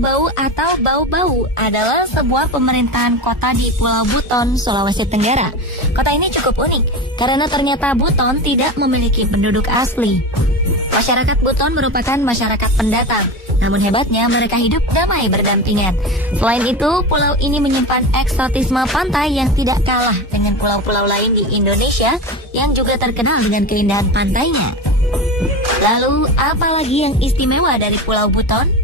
Bau-Bau atau Bau-Bau adalah sebuah pemerintahan kota di Pulau Buton, Sulawesi Tenggara. Kota ini cukup unik karena ternyata Buton tidak memiliki penduduk asli. Masyarakat Buton merupakan masyarakat pendatang, namun hebatnya mereka hidup damai berdampingan. Selain itu, pulau ini menyimpan eksotisme pantai yang tidak kalah dengan pulau-pulau lain di Indonesia yang juga terkenal dengan keindahan pantainya. Lalu, apa lagi yang istimewa dari Pulau Buton?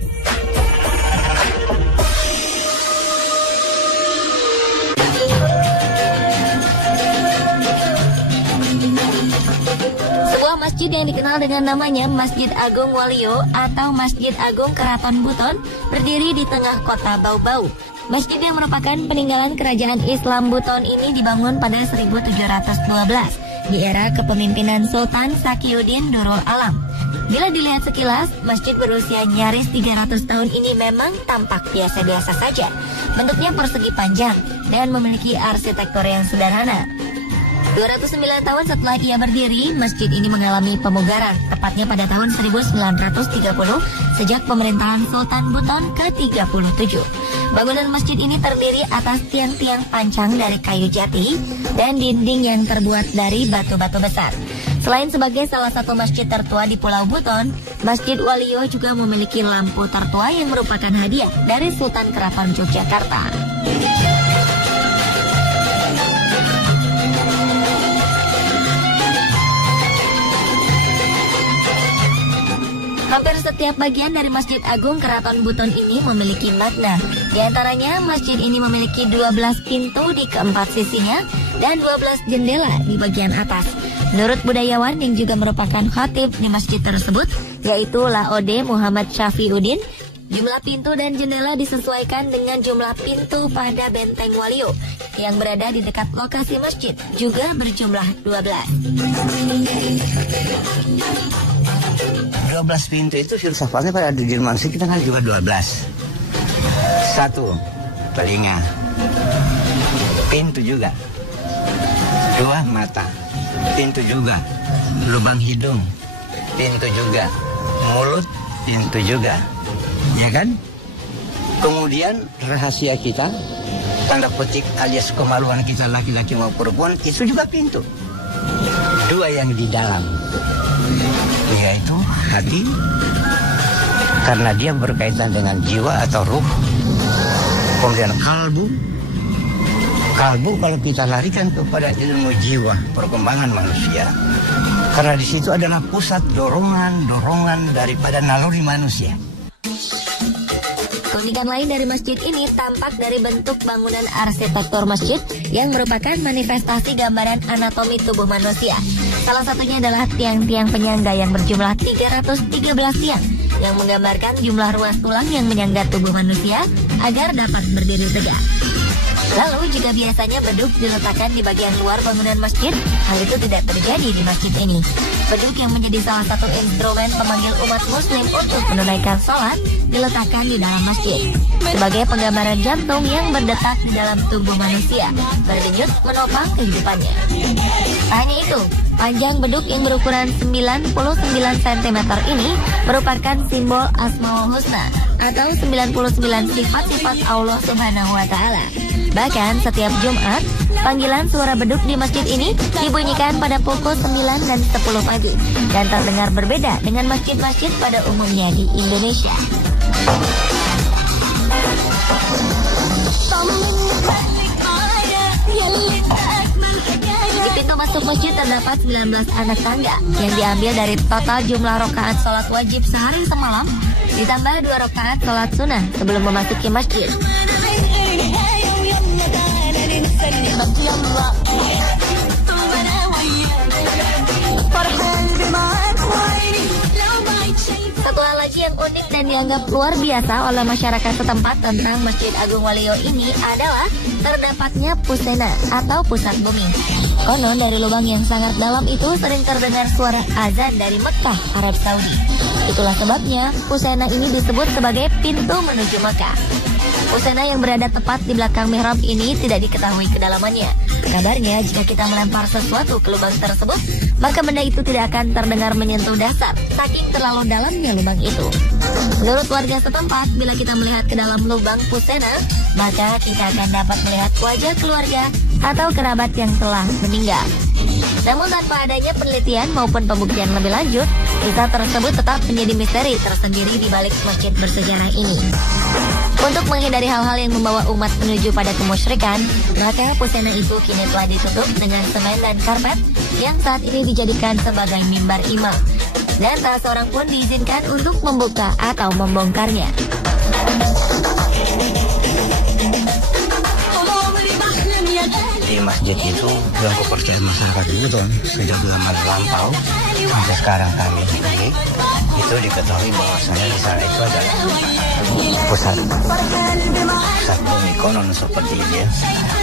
Sebuah masjid yang dikenal dengan namanya Masjid Agung Waluyo atau Masjid Agung Keraton Buton berdiri di tengah kota Bau-Bau. Masjid yang merupakan peninggalan kerajaan Islam Buton ini dibangun pada 1712 di era kepemimpinan Sultan Sakiuddin Nurul Alam. Bila dilihat sekilas, masjid berusia nyaris 300 tahun ini memang tampak biasa-biasa saja. Bentuknya persegi panjang dan memiliki arsitektur yang sederhana. 209 tahun setelah ia berdiri, masjid ini mengalami pemugaran, tepatnya pada tahun 1930 sejak pemerintahan Sultan Buton ke-37. Bangunan masjid ini terdiri atas tiang-tiang pancang dari kayu jati dan dinding yang terbuat dari batu-batu besar. Selain sebagai salah satu masjid tertua di Pulau Buton, Masjid Waluyo juga memiliki lampu tertua yang merupakan hadiah dari Sultan Keraton Yogyakarta. Hampir setiap bagian dari Masjid Agung Keraton Buton ini memiliki makna. Di antaranya, masjid ini memiliki 12 pintu di keempat sisinya dan 12 jendela di bagian atas. Menurut budayawan yang juga merupakan khatib di masjid tersebut, yaitu Laode Muhammad Syafiuddin, jumlah pintu dan jendela disesuaikan dengan jumlah pintu pada benteng Waluyo yang berada di dekat lokasi masjid, juga berjumlah 12. 12 pintu itu filsafatnya pada diri manusia kita kan juga 12. 1, telinga. Pintu juga. 2, mata. Pintu juga. Lubang hidung. Pintu juga. Mulut. Pintu juga. Ya kan? Kemudian rahasia kita, tanda petik alias kemaluan kita laki-laki maupun perempuan, itu juga pintu. 2 yang di dalam, yaitu hati, karena dia berkaitan dengan jiwa atau ruh. Kemudian kalbu kalau kita larikan kepada ilmu jiwa, perkembangan manusia, karena di situ adalah pusat dorongan daripada naluri manusia. Keunikan lain dari masjid ini tampak dari bentuk bangunan arsitektur masjid yang merupakan manifestasi gambaran anatomi tubuh manusia. Salah satunya adalah tiang-tiang penyangga yang berjumlah 313 tiang yang menggambarkan jumlah ruas tulang yang menyangga tubuh manusia agar dapat berdiri tegak. Lalu juga biasanya beduk diletakkan di bagian luar bangunan masjid. Hal itu tidak terjadi di masjid ini. Beduk yang menjadi salah satu instrumen pemanggil umat muslim untuk menunaikan sholat diletakkan di dalam masjid sebagai penggambaran jantung yang berdetak di dalam tubuh manusia, berdenyut menopang kehidupannya. Tak hanya itu, panjang beduk yang berukuran 99 cm ini merupakan simbol Asmaul Husna atau 99 sifat-sifat Allah Subhanahu wa Ta'ala. Bahkan setiap Jumat, panggilan suara beduk di masjid ini dibunyikan pada pukul 9 dan 10 pagi dan terdengar berbeda dengan masjid-masjid pada umumnya di Indonesia. Di pintu masuk masjid terdapat 19 anak tangga yang diambil dari total jumlah rakaat sholat wajib sehari semalam ditambah 2 rakaat sholat sunnah sebelum memasuki masjid. Satu hal lagi yang unik dan dianggap luar biasa oleh masyarakat setempat tentang Masjid Agung Waluyo ini adalah terdapatnya pusena atau pusat bumi. Konon dari lubang yang sangat dalam itu sering terdengar suara azan dari Mekah, Arab Saudi. Itulah sebabnya pusena ini disebut sebagai pintu menuju Mekah. Pusena yang berada tepat di belakang mihrab ini tidak diketahui kedalamannya. Kabarnya jika kita melempar sesuatu ke lubang tersebut, maka benda itu tidak akan terdengar menyentuh dasar, saking terlalu dalamnya lubang itu. Menurut warga setempat, bila kita melihat ke dalam lubang pusena, maka kita akan dapat melihat wajah keluarga atau kerabat yang telah meninggal. Namun tanpa adanya penelitian maupun pembuktian lebih lanjut, kisah tersebut tetap menjadi misteri tersendiri di balik masjid bersejarah ini. Untuk menghindari hal-hal yang membawa umat menuju pada kemusyrikan, maka pusena itu kini telah ditutup dengan semen dan karpet yang saat ini dijadikan sebagai mimbar imam. Dan tak seorang pun diizinkan untuk membuka atau membongkarnya. Di masjid itu yang kepercayaan masyarakat Buton sejak zaman lampau sampai sekarang kami ini itu diketahui bahwasanya di sana itu adalah pusat bumi konon seperti itu ya.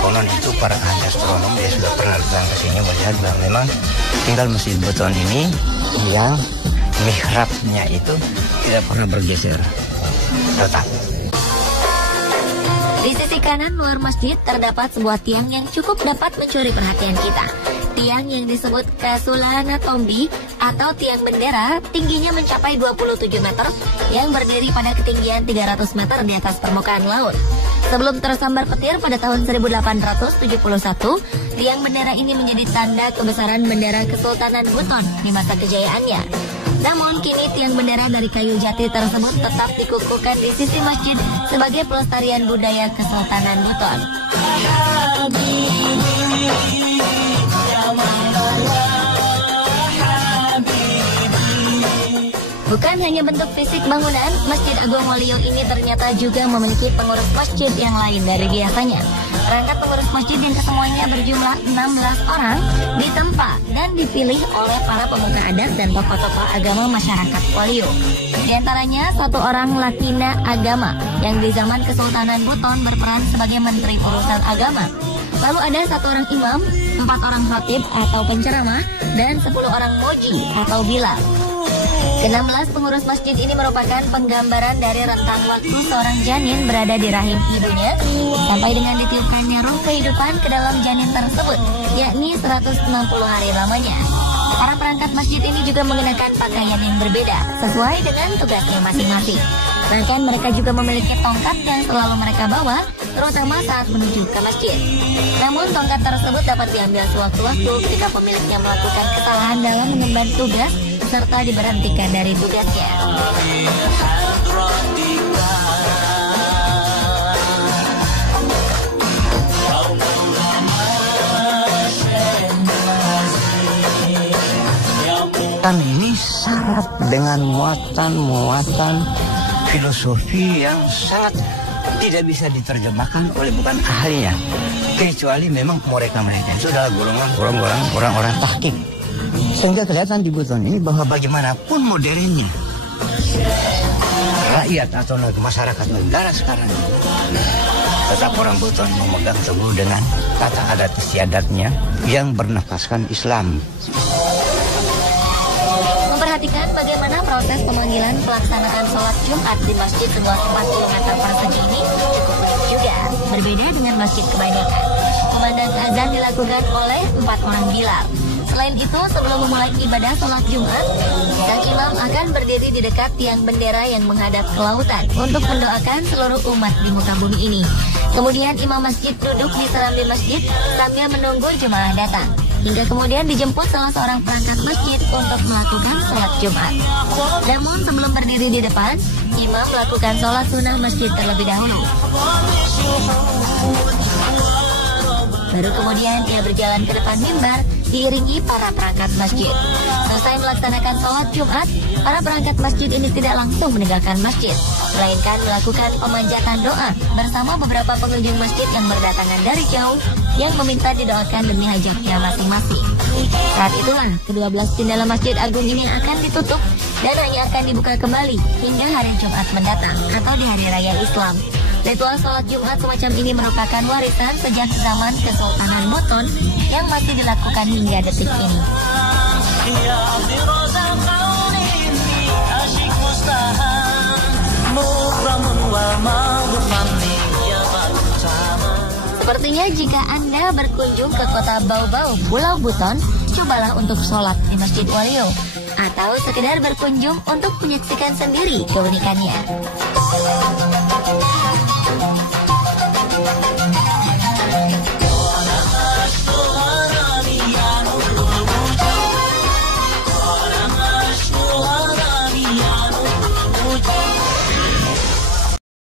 Konon itu para ahli astronom dia sudah pernah datang ke sini melihat bahwa memang tinggal masjid Buton ini yang mihrabnya itu tidak pernah bergeser, tetap. Di sisi kanan luar masjid terdapat sebuah tiang yang cukup dapat mencuri perhatian kita. Tiang yang disebut Kasulana Tombi atau tiang bendera tingginya mencapai 27 meter yang berdiri pada ketinggian 300 meter di atas permukaan laut. Sebelum tersambar petir pada tahun 1871, tiang bendera ini menjadi tanda kebesaran bendera Kesultanan Buton di masa kejayaannya. Namun kini tiang bendera dari kayu jati tersebut tetap dikukuhkan di sisi masjid sebagai pelestarian budaya Kesultanan Buton. Bukan hanya bentuk fisik bangunan, Masjid Agung Waluyo ini ternyata juga memiliki pengurus masjid yang lain dari biasanya. Perangkat pengurus masjid yang kesemuanya berjumlah 16 orang ditempa dan dipilih oleh para pemuka adat dan tokoh-tokoh agama masyarakat Waluyo. Di antaranya satu orang Lakina Agama yang di zaman Kesultanan Buton berperan sebagai Menteri Urusan Agama. Lalu ada satu orang imam, 4 orang khatib atau penceramah, dan 10 orang moji atau bilal. Ke-16 pengurus masjid ini merupakan penggambaran dari rentang waktu seorang janin berada di rahim ibunya sampai dengan ditiupkannya ruh kehidupan ke dalam janin tersebut, yakni 160 hari lamanya. Para perangkat masjid ini juga mengenakan pakaian yang berbeda sesuai dengan tugasnya masing-masing. Bahkan mereka juga memiliki tongkat yang selalu mereka bawa, terutama saat menuju ke masjid. Namun tongkat tersebut dapat diambil sewaktu-waktu ketika pemiliknya melakukan kesalahan dalam mengemban tugas serta diberhentikan dari tugasnya. Kan ini syarat dengan muatan filosofi yang sangat tidak bisa diterjemahkan oleh bukan ahlinya, kecuali memang mereka itu adalah golongan orang-orang tahqiq. Sehingga kelihatan di Buton ini bahwa bagaimanapun modernnya rakyat atau masyarakat negara sekarang, tetap orang Buton memegang teguh dengan tata adat istiadatnya yang bernafaskan Islam. Memperhatikan bagaimana proses pemanggilan pelaksanaan sholat Jumat di masjid seluas 4 km persegi ini cukup unik juga. Berbeda dengan masjid kebanyakan, kumandang azan dilakukan oleh 4 orang bilal. Selain itu, sebelum memulai ibadah sholat Jumat, sang imam akan berdiri di dekat tiang bendera yang menghadap ke lautan untuk mendoakan seluruh umat di muka bumi ini. Kemudian imam masjid duduk di serambi masjid sambil menunggu jemaah datang. Hingga kemudian dijemput salah seorang perangkat masjid untuk melakukan sholat Jumat. Namun sebelum berdiri di depan, imam melakukan sholat sunnah masjid terlebih dahulu. Baru kemudian ia berjalan ke depan mimbar diiringi para perangkat masjid. Selesai melaksanakan sholat Jumat, para perangkat masjid ini tidak langsung meninggalkan masjid, melainkan melakukan pemanjatan doa bersama beberapa pengunjung masjid yang berdatangan dari jauh yang meminta didoakan demi hajatnya masing-masing. Saat itulah ke-12 jendela Masjid Agung ini akan ditutup dan hanya akan dibuka kembali hingga hari Jumat mendatang atau di hari raya Islam. Ritual sholat Jumat semacam ini merupakan warisan sejak zaman Kesultanan Buton yang masih dilakukan hingga detik ini. Sepertinya jika Anda berkunjung ke kota Bau-Bau, Pulau Buton, coba cobalah untuk sholat di Masjid Waluyo atau sekedar berkunjung untuk menyaksikan sendiri keunikannya.